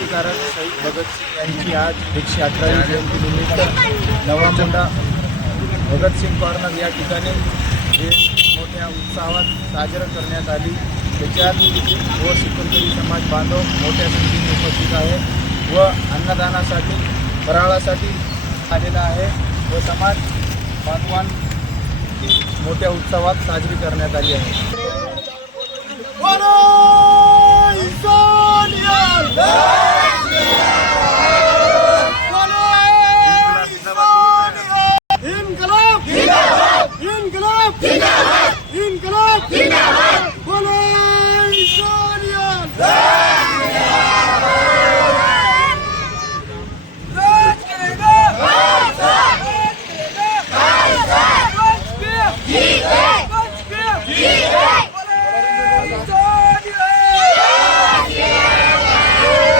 क्रांतिकारक शहीद भगतसिंग यांची आज एकशे अठरावी जयंतीनिमित्त नवा मोंढा भगतसिंग कॉर्नर या ठिकाणी हे मोठ्या उत्साहात साजरं करण्यात आली. त्याच्यात व शिकंदरी समाज बांधव मोठ्या संख्येने उपस्थित आहे व अन्नदानासाठी फराळासाठी आलेला आहे. व समाज बांधवांची मोठ्या उत्सवात साजरी करण्यात आली आहे. Viva!